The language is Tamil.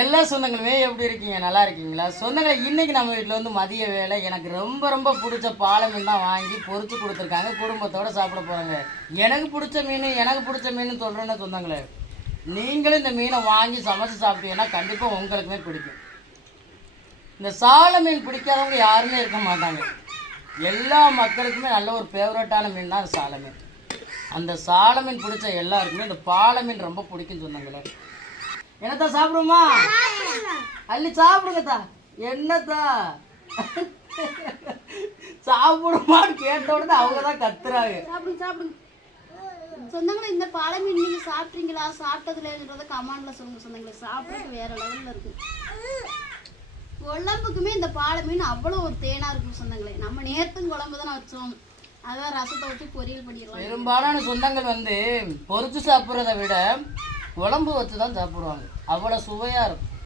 எல்லா சொந்தங்களுமே எப்படி இருக்கீங்க? நல்லா இருக்கீங்களா? சொந்தங்களை இன்னைக்கு நம்ம வீட்டில் வந்து மதிய வேலை எனக்கு ரொம்ப ரொம்ப பிடிச்ச பாலை மீன் தான் வாங்கி பொரிச்சு கொடுத்துருக்காங்க. குடும்பத்தோட சாப்பிட போறாங்க. எனக்கு பிடிச்ச மீன் சொல்றேன்னு சொந்தங்களே, நீங்களும் இந்த மீனை வாங்கி சமைச்சு சாப்பிட்டீங்கன்னா கண்டிப்பா உங்களுக்குமே பிடிக்கும். இந்த சால மீன் பிடிக்காதவங்க யாருமே இருக்க மாட்டாங்க. எல்லா மக்களுக்குமே நல்ல ஒரு ஃபேவரட்டான மீன் தான் சால மீன். அந்த சால மீன் பிடிச்ச எல்லாருக்குமே இந்த பாலை மீன் ரொம்ப பிடிக்கும் சொந்தங்களே. என்னத்தா சாப்பிடுமா? அள்ளி சாப்பிடுங்கத்தா. என்னத்தா சாப்பிடுமான்னு கேட்ட உடனே அவங்க தான் கத்துறாங்க. சாப்பிடுங்க சாப்பிடுங்க சொந்தங்களே. இந்த பாலை மீன் நீங்க சாப்பிட்றீங்களா, சாப்பிட்டதுலன்றத கமெண்ட்ல சொல்லுங்க சொந்தங்களே. சாப்பிட்றது வேற லெவல்ல இருக்கு. குழம்புக்குமே இந்த பாலை மீன் அவ்வளோ ஒரு தேனா இருக்கும் சொந்தங்களே. நம்ம நேரத்துக்கு குழம்பு தான் வச்சோம், அதான் ரசத்தை வச்சு பொரியல் பண்ணிடலாம். பெரும்பாலான சொந்தங்கள் வந்து பொரிச்சு சாப்பிட்றத விட குழம்பு வச்சு தான் சாப்பிடுவாங்க. அவ்வளோ சுவையாக இருக்கும்.